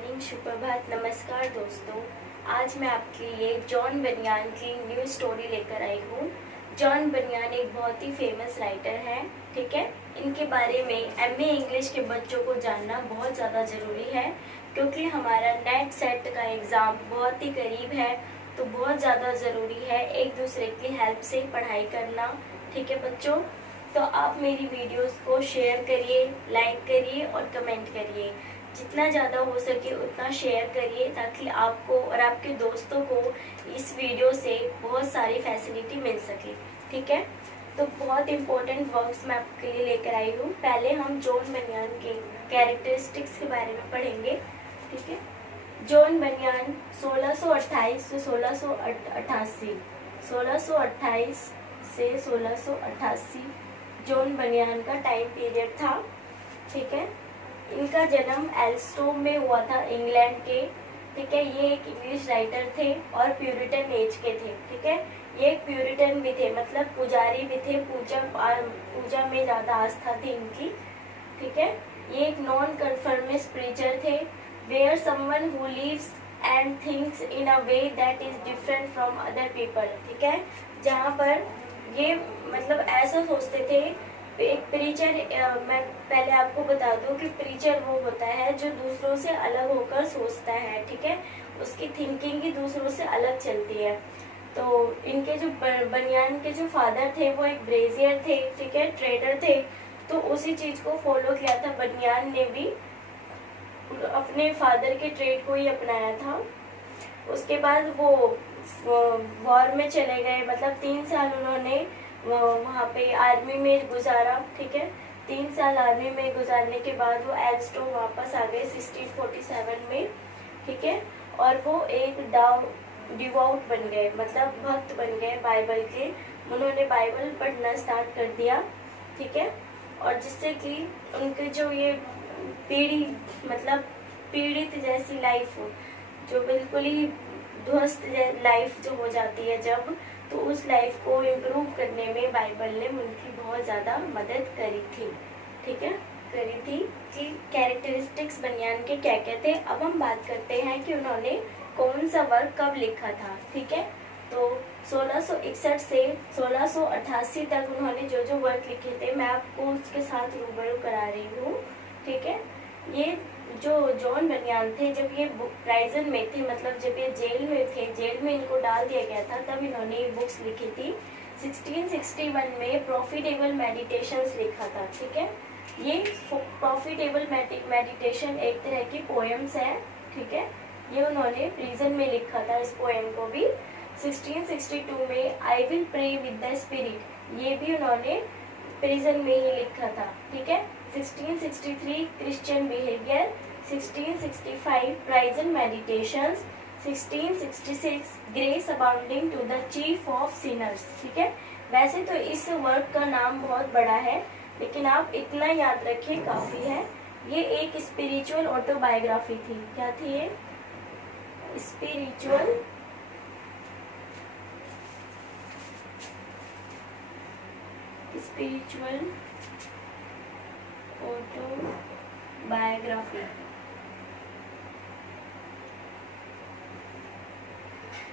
Morning, सुप्रभात, नमस्कार दोस्तों। आज मैं आपके लिए जॉन बनियान की न्यू स्टोरी लेकर आई हूँ। जॉन बनियान एक बहुत ही फेमस राइटर हैं, ठीक है। इनके बारे में एमए इंग्लिश के बच्चों को जानना बहुत ज़्यादा ज़रूरी है, क्योंकि हमारा नेट सेट का एग्ज़ाम बहुत ही करीब है। तो बहुत ज़्यादा ज़रूरी है एक दूसरे की हेल्प से पढ़ाई करना, ठीक है बच्चों। तो आप मेरी वीडियोस को शेयर करिए, लाइक करिए और कमेंट करिए। जितना ज़्यादा हो सके उतना शेयर करिए, ताकि आपको और आपके दोस्तों को इस वीडियो से बहुत सारी फैसिलिटी मिल सके, ठीक है। तो बहुत इम्पोर्टेंट वर्क्स मैं आपके लिए लेकर आई हूँ। पहले हम जॉन बनियान के कैरेक्टरिस्टिक्स के बारे में पढ़ेंगे, ठीक है। जॉन बनियान 1628 से 1688, 1628 से 1688 जॉन बनियान का टाइम पीरियड था, ठीक है। इनका जन्म एल्स्टोम में हुआ था, इंग्लैंड के, ठीक है। ये एक इंग्लिश राइटर थे और प्यूरिटन एज के थे, ठीक है। ये एक प्यूरिटन भी थे, मतलब पुजारी भी थे, पूजा में ज़्यादा आस्था थी इनकी, ठीक है। ये एक नॉन कन्फर्मिस्ट प्रीचर थे, where someone who lives and thinks in a way that is different from other people, ठीक है। जहाँ पर ये मतलब ऐसा सोचते थे। एक प्रीचर, मैं पहले आपको बता दूं कि प्रीचर वो होता है जो दूसरों से अलग होकर सोचता है, ठीक है। उसकी थिंकिंग ही दूसरों से अलग चलती है। तो इनके जो बनियान के जो फादर थे वो एक ब्रेजियर थे, ठीक है, ट्रेडर थे। तो उसी चीज को फॉलो किया था बनियान ने भी, अपने फादर के ट्रेड को ही अपनाया था। उसके बाद वो वॉर में चले गए, मतलब 3 साल उन्होंने वहाँ पे आर्मी में गुजारा, ठीक है। 3 साल आर्मी में गुजारने के बाद वो एल्स्टोम वापस आ गए 1647 में, ठीक है। और वो एक डिवोट बन गए, मतलब भक्त बन गए बाइबल के। उन्होंने बाइबल पढ़ना स्टार्ट कर दिया, ठीक है। और जिससे कि उनके जो ये पीढ़ी, मतलब पीड़ित जैसी लाइफ, जो बिल्कुल ही ध्वस्त लाइफ जो हो जाती है जब, तो उस लाइफ को इम्प्रूव करने में बाइबल ने उनकी बहुत ज़्यादा मदद करी थी, ठीक है, करी थी। कि कैरेक्टरिस्टिक्स बनियान के क्या क्या थे। अब हम बात करते हैं कि उन्होंने कौन सा वर्क कब लिखा था, ठीक है। तो 1661 से 1688 तक उन्होंने जो जो वर्क लिखे थे मैं आपको उसके साथ रूबरू करा रही हूँ, ठीक है। ये जो जॉन बनियान थे, जब ये प्राइजन में थे, मतलब जब ये जेल में थे, जेल में इनको डाल दिया गया था, तब इन्होंने ये बुक्स लिखी थी। 1661 में प्रॉफिटेबल मेडिटेशंस लिखा था, ठीक है। ये प्रॉफिटेबल मेडिटेशन एक तरह की पोएम्स है, ठीक है। ये उन्होंने प्रिजन में लिखा था इस पोएम को भी। 1662 में I will pray with the spirit, ये भी उन्होंने प्रिजन में ही लिखा था, ठीक है। 1663 Christian behaviour, 1665 prison meditations, 1666 grace abounding to the chief of sinners, ठीक है। वैसे तो इस वर्क का नाम बहुत बड़ा है, लेकिन आप इतना याद रखिए काफी है। ये एक स्पिरिचुअल ऑटोबायोग्राफी थी। क्या थी ये? स्पिरिचुअल ऑटोबायोग्राफी,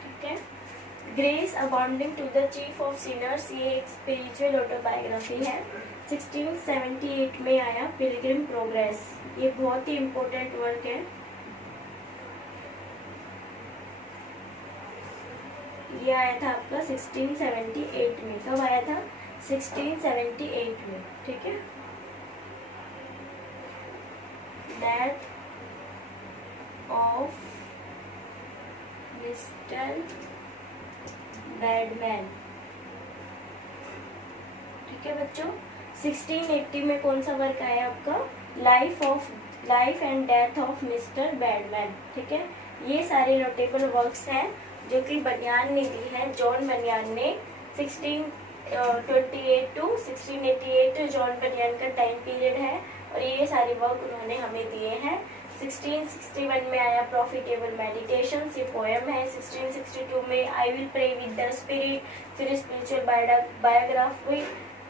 ठीक है। Grace abounding to the chief of sinners, ये एक स्पिरिचुअल ऑटोबायोग्राफी है। 1678 में आया पिलग्रिम प्रोग्रेस, ये बहुत ही इम्पोर्टेंट वर्क है। ये आया था आपका 1678 में। कब आया था? 1678 में, ठीक है। डेथ ऑफ मिस्टर बैडमैन, ठीक है बच्चों। 1680 में कौन सा वर्क आया आपका? Life and death of mister badman, ठीक है। ये सारे नोटेबल वर्क्स हैं जो कि बनियान ने दी है, जॉन बनियान ने। 1628 टू 1688 जॉन बनियान का टाइम पीरियड है, और ये सारे वर्क उन्होंने हमें दिए हैं। 1661 में आया प्रॉफिटेबल मेडिटेशन, ये पोएम है। 1662 में I will pray with the spirit, फिर स्पिरिचुअल बायोग्राफी,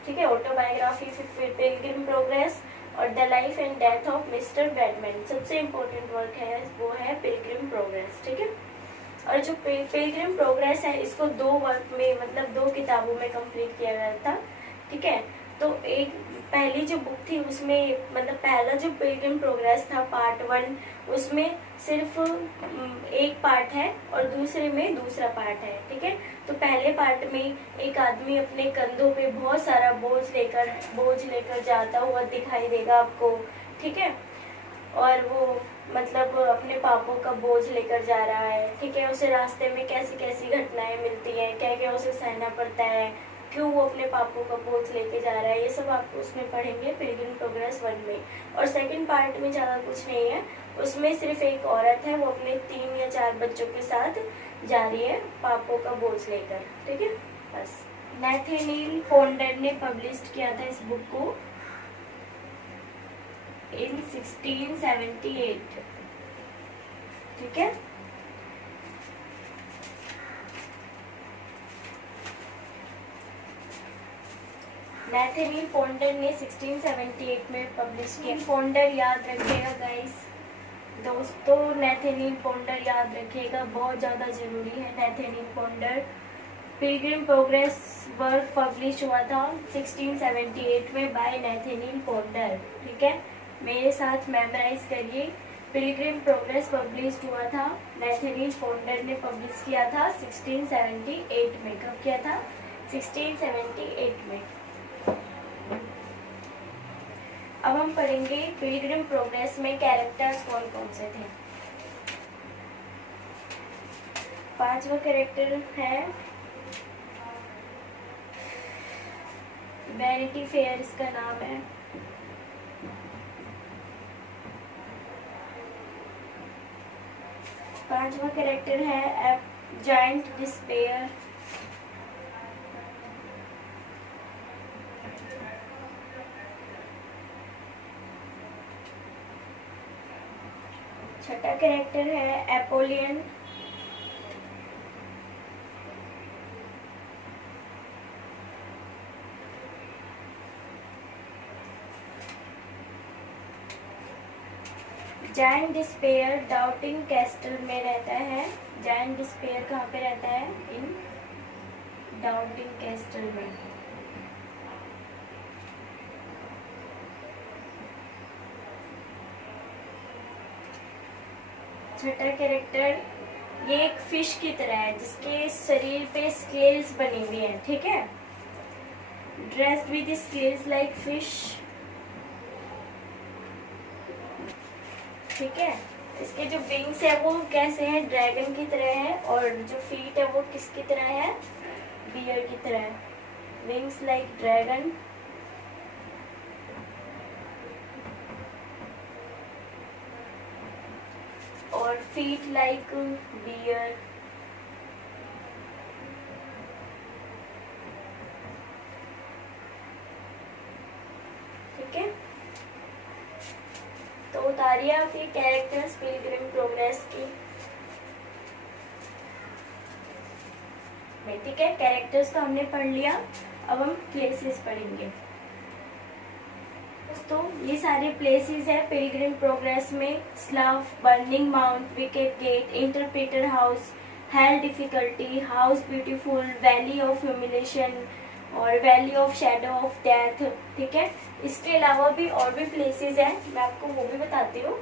ठीक है, ऑटोबायोग्राफी, फिर पिलग्रिम प्रोग्रेस, और the life and death of mister Badman. सबसे इम्पोर्टेंट वर्क है वो है पिलग्रिम प्रोग्रेस, ठीक है। और जो पिलग्रिम प्रोग्रेस है इसको 2 वर्क में मतलब 2 किताबों में कंप्लीट किया गया था, ठीक है। तो एक पहली जो बुक थी उसमें मतलब पहला जो पिलग्रिम प्रोग्रेस था पार्ट 1 उसमें सिर्फ एक पार्ट है और दूसरे में दूसरा पार्ट है, ठीक है। तो पहले पार्ट में एक आदमी अपने कंधों पे बहुत सारा बोझ लेकर जाता हुआ दिखाई देगा आपको, ठीक है। और वो मतलब अपने पापों का बोझ लेकर जा रहा है, ठीक है। उसे रास्ते में कैसी कैसी घटनाएं मिलती हैं, क्या क्या उसे सहना पड़ता है, क्यों वो अपने पापों का बोझ लेके जा रहा है, ये सब आप उसमें पढ़ेंगे पिलग्रिम प्रोग्रेस 1 में। और सेकंड पार्ट में ज़्यादा कुछ नहीं है, उसमें सिर्फ एक औरत है, वो अपने 3 या 4 बच्चों के साथ जा रही है पापों का बोझ लेकर, ठीक है। बस नैथानिएल फोंडर ने पब्लिश किया था इस बुक को इन 1678, ठीक है। नैथानिएल फोंडर ने 1678 में पब्लिश किया। फोंडर याद रखिएगा गाइस, दोस्तों नैथानिएल फोंडर याद रखिएगा, बहुत ज़्यादा ज़रूरी है। नैथानिएल फोंडर पिलग्रिम प्रोग्रेस वर्क पब्लिश हुआ था 1678 में बाय नैथानिएल फोंडर, ठीक है। मेरे साथ मेमोराइज करिए, पिलग्रिम प्रोग्रेस पब्लिश हुआ था, नैथानिएल फोंडर ने पब्लिश किया था 1678 में। कब किया था? 1678 में। अब हम पढ़ेंगे पिलग्रिम प्रोग्रेस में कैरेक्टर्स कौन कौन से थे। 5वां कैरेक्टर है वैनिटी फेयर, इसका नाम है। पांचवा कैरेक्टर है जायंट डिस्पेयर। छठा कैरेक्टर है एपोलियन। जायंट डिस्पेयर डाउटिंग कैस्टल में रहता है। जायंट डिस्पेयर कहाँ पे रहता है? इन डाउटिंग कैस्टल में। छठा कैरेक्टर ये एक फिश की तरह है जिसके शरीर पे स्केल्स बनी हुई हैं, ठीक है। Dressed with scales like fish, ठीक है। इसके जो विंग्स है वो कैसे हैं? ड्रैगन की तरह है। और जो फीट है वो किसकी तरह है? बियर की तरह है। विंग्स लाइक ड्रैगन, और फीट लाइक बियर। ठीक है, तो उतारिए आप ये कैरेक्टर्स पिलग्रिम प्रोग्रेस की। ठीक है, कैरेक्टर्स तो हमने पढ़ लिया, अब हम प्लेसेस पढ़ेंगे। दोस्तों ये सारे प्लेसेस है पिलग्रिम प्रोग्रेस में। Slough, burning mount, wicket gate, interpreter house, hill difficulty, house beautiful, valley of humiliation और valley of shadow of death. ठीक है, इसके अलावा भी और भी प्लेसेस हैं, मैं आपको वो भी बताती हूँ।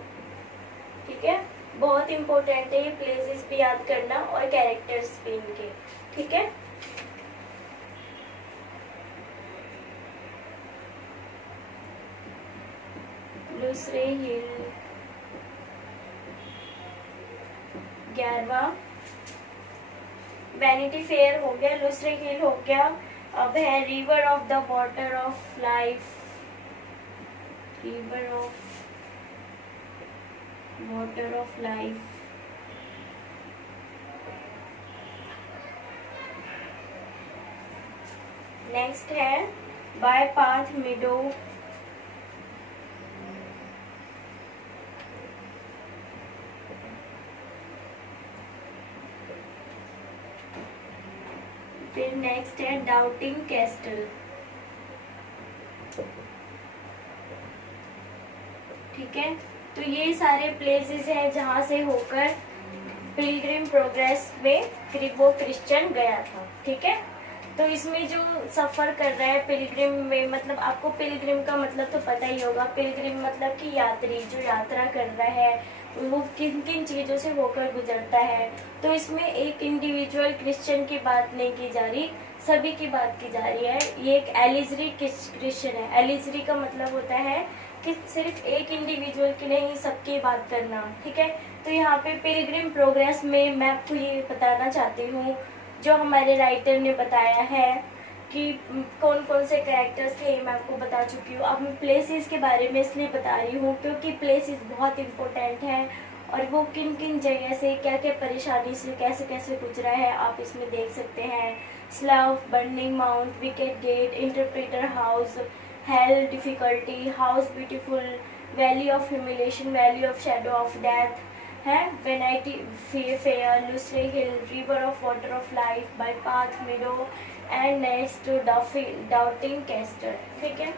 ठीक है, बहुत इंपॉर्टेंट है ये प्लेसेस भी याद करना और कैरेक्टर्स भी इनके। ठीक है, लुसरे हिल 11, वैनिटी फेयर हो गया, लुसरे हिल हो गया। अब है river of the water of life, river of water of life. Next है बाय पाथ मिडो, फिर नेक्स्ट है डाउटिंग कैस्टल, ठीक है। तो ये सारे प्लेसेस हैं जहाँ से होकर पिलग्रिम प्रोग्रेस में वो क्रिश्चियन गया था। ठीक है। तो इसमें जो सफर कर रहा है पिलग्रिम में, मतलब आपको पिलग्रिम का मतलब तो पता ही होगा। पिलग्रिम मतलब कि यात्री, जो यात्रा कर रहा है वो किन किन चीज़ों से होकर गुजरता है। तो इसमें एक इंडिविजुअल क्रिश्चियन की बात नहीं की जा रही, सभी की बात की जा रही है। ये एक एलिजरी क्रिश्चियन है। एलिजरी का मतलब होता है कि सिर्फ एक इंडिविजुअल की नहीं, सबकी बात करना। ठीक है। तो यहाँ पे पिलग्रिम प्रोग्रेस में मैं आपको ये बताना चाहती हूँ, जो हमारे राइटर ने बताया है कि कौन कौन से कैरेक्टर्स थे, मैं आपको बता चुकी हूँ। अब मैं प्लेसेस के बारे में इसलिए बता रही हूँ क्योंकि प्लेसेस बहुत इम्पोर्टेंट हैं और वो किन किन जगह से क्या क्या परेशानी से कैसे कैसे गुजरा है आप इसमें देख सकते हैं। Slough, burning mount, wicket gate, interpreter house, hill, difficulty, house beautiful, valley of humiliation, valley of shadow of death है, vanity fair, lucre hill, river of water of life, by path, meadow and next doubting castle. ठीक है।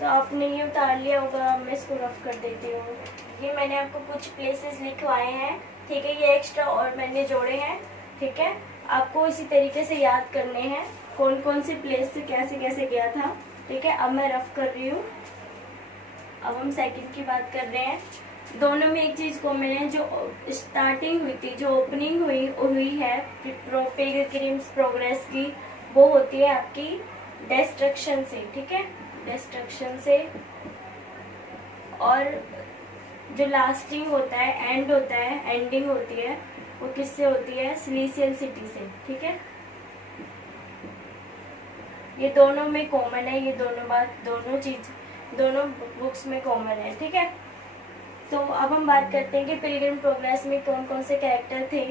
तो आपने ये उतार लिया होगा, मैं इसको रफ कर देती हूँ। ये मैंने आपको कुछ प्लेसेस लिखवाए हैं। ठीक है। ये एक्स्ट्रा और मैंने जोड़े हैं। ठीक है। आपको इसी तरीके से याद करने हैं कौन कौन से प्लेस से कैसे कैसे गया था। ठीक है। अब मैं रफ कर रही हूँ। अब हम सेकंड की बात कर रहे हैं। दोनों में एक चीज कॉमन है, जो स्टार्टिंग हुई थी, जो ओपनिंग हुई है पिलग्रिम्स प्रोग्रेस की, वो होती है आपकी डिस्ट्रक्शन से। ठीक है। डिस्ट्रक्शन से। और जो लास्टिंग होता है, एंड होता है, एंडिंग होती है, वो किससे होती है? सिलिसियल सिटी से। ठीक है। ये दोनों में कॉमन है, ये दोनों चीज दोनों बुक्स में कॉमन है। ठीक है। तो अब हम बात करते हैं कि पिलग्रिम प्रोग्रेस में कौन कौन से कैरेक्टर थे।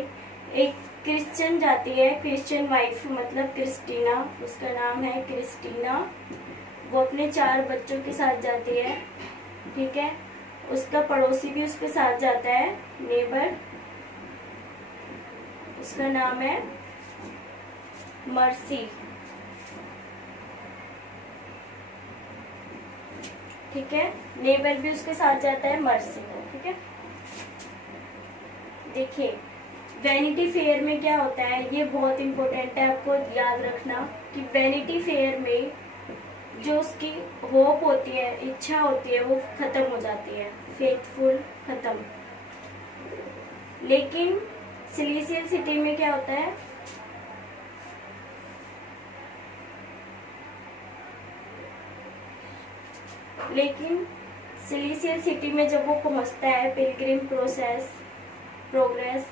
एक क्रिश्चियन जाती है, क्रिश्चियन वाइफ मतलब क्रिस्टीना, उसका नाम है क्रिस्टीना। वो अपने 4 बच्चों के साथ जाती है। ठीक है। उसका पड़ोसी भी उसके साथ जाता है, नेबर, उसका नाम है मर्सी। ठीक है। नेबर भी उसके साथ जाता है, मर्सी। ठीक है। देखिए वैनिटी फेयर में क्या होता है, ये बहुत इंपॉर्टेंट है आपको याद रखना कि वैनिटी फेयर में जो उसकी होप होती है, इच्छा होती है, वो खत्म हो जाती है, फेथफुल खत्म। लेकिन सिलिसियल सिटी में क्या होता है, लेकिन सिलिसियल सिटी में जब वो पहुंचता है, पिलग्रिम प्रोग्रेस,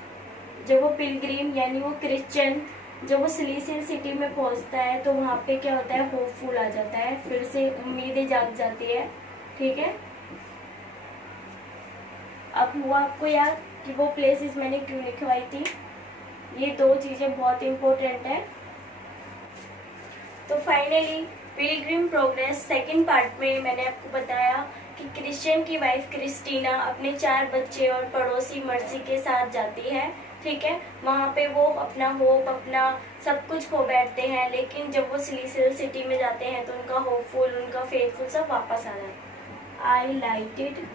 जब वो पिलग्रिम यानी वो क्रिश्चियन जब वो सिलिसियल सिटी में पहुंचता है, तो वहाँ पे क्या होता है, होपफुल आ जाता है, फिर से उम्मीदें जाग जाती है। ठीक है। अब हुआ आपको याद कि वो प्लेसेस मैंने क्यों लिखवाई थी। ये 2 चीजें बहुत इंपॉर्टेंट है। तो finally Pilgrim progress second part में मैंने आपको बताया कि क्रिश्चियन की वाइफ क्रिस्टीना अपने 4 बच्चे और पड़ोसी मर्सी के साथ जाती है। ठीक है। वहाँ पे वो अपना होप, अपना सब कुछ खो बैठते हैं, लेकिन जब वो सिलिसियल सिटी में जाते हैं तो उनका होपफुल, उनका फेथफुल सब वापस आ जाता है। I lighted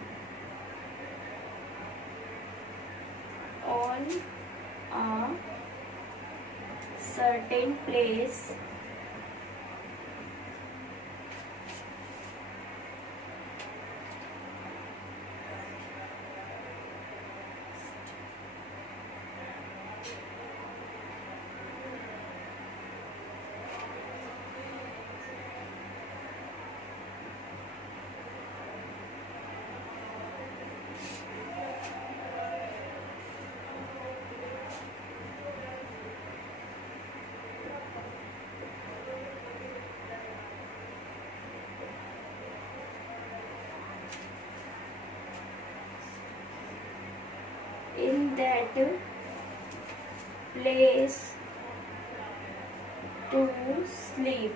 on a certain place in that place to sleep।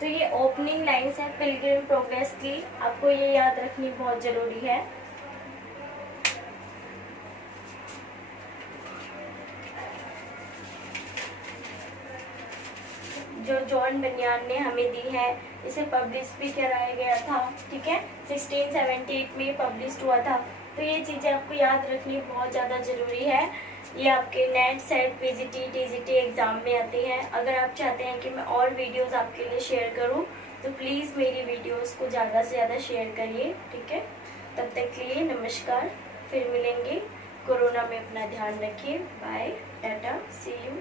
तो ये ओपनिंग लाइंस है पिलग्रिम प्रोग्रेस की, आपको ये याद रखनी बहुत जरूरी है। जो जॉन बनियान ने हमें दी है, इसे पब्लिश भी कराया गया था, ठीक है, 1678 में पब्लिश हुआ था। तो ये चीज़ें आपको याद रखनी बहुत ज़्यादा ज़रूरी है। ये आपके net set PGT TGT exam में आती हैं। अगर आप चाहते हैं कि मैं और वीडियोस आपके लिए शेयर करूं तो प्लीज़ मेरी वीडियोस को ज़्यादा से ज़्यादा शेयर करिए, ठीक है। तब तक के लिए नमस्कार, फिर मिलेंगे। कोरोना में अपना ध्यान रखिए। बाय, टाटा, सी यू।